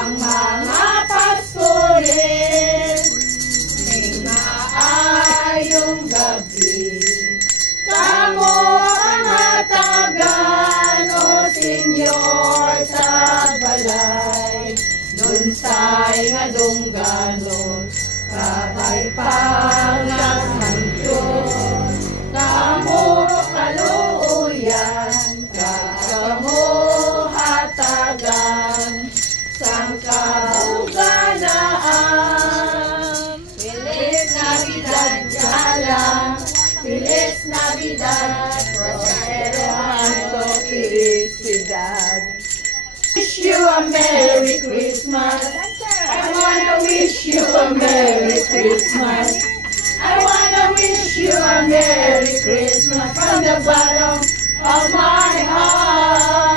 ang mga Pasko rin. May maayong gabi. Kamo ang hatagan o Senyor sa balay. Dun sa'y nga dungganon, katay pangas ng Diyos. Kamo kaluuyan, kamo hatagan, sang kabuganaan. Feliz Navidad, Jala, Feliz Navidad, Prospero Año, Felicidad. Wish you a Merry Christmas. I wanna wish you a Merry Christmas. I wanna wish you a Merry Christmas from the bottom of my heart.